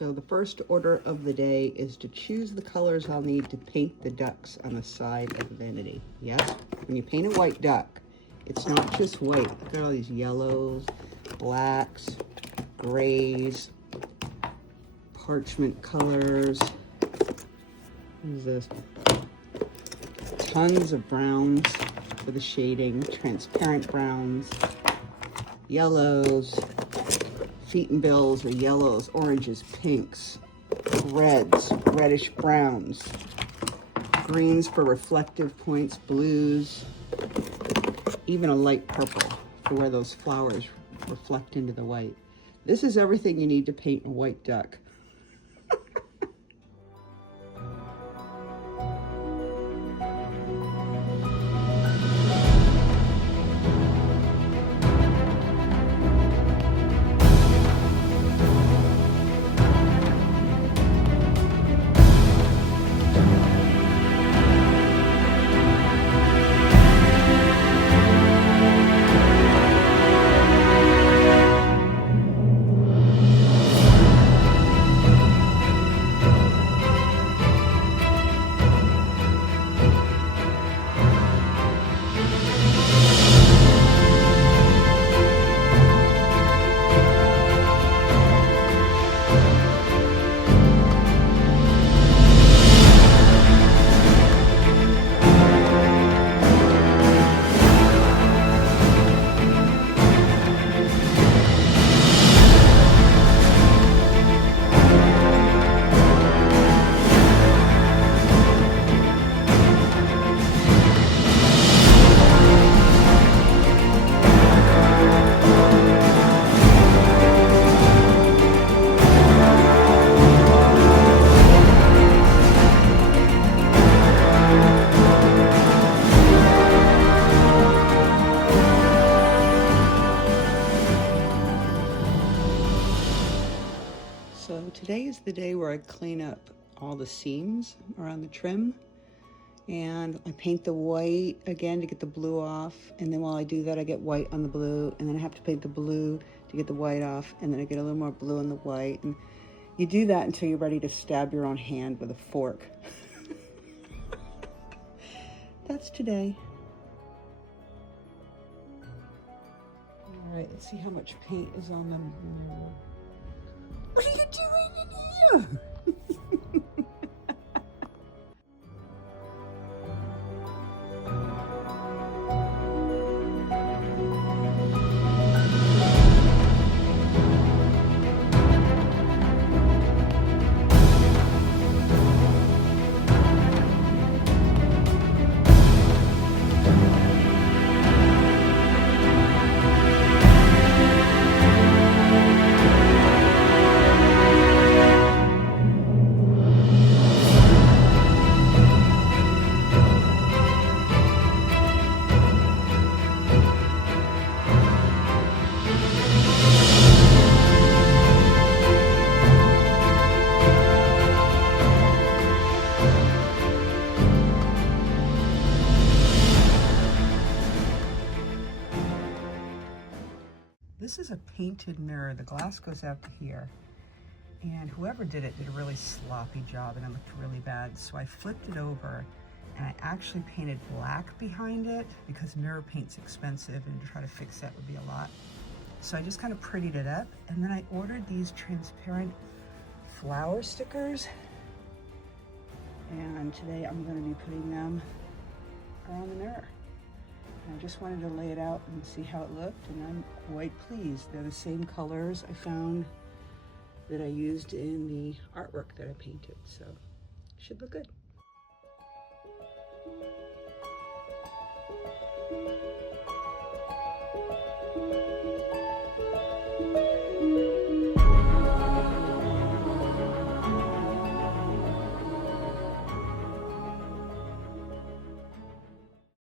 So the first order of the day is to choose the colors I'll need to paint the ducks on the side of the Vanity. Yes, when you paint a white duck, it's not just white. Look at all these yellows, blacks, grays, parchment colors. What is this? Tons of browns for the shading, transparent browns, yellows, feet and bills are yellows, oranges, pinks, reds, reddish browns, greens for reflective points, blues, even a light purple for where those flowers reflect into the white. This is everything you need to paint a white duck. So today is the day where I clean up all the seams around the trim, and I paint the white again to get the blue off, and then while I do that I get white on the blue, and then I have to paint the blue to get the white off, and then I get a little more blue on the white, and you do that until you're ready to stab your own hand with a fork. That's today. All right, let's see how much paint is on them. What are you doing in here? This is a painted mirror. The glass goes out to here. And whoever did it did a really sloppy job, and it looked really bad. So I flipped it over and I actually painted black behind it because mirror paint's expensive and to try to fix that would be a lot. So I just kind of prettied it up, and then I ordered these transparent flower stickers. And today I'm going to be putting them around the mirror. I just wanted to lay it out and see how it looked, and I'm quite pleased. They're the same colors I found that I used in the artwork that I painted, so it should look good.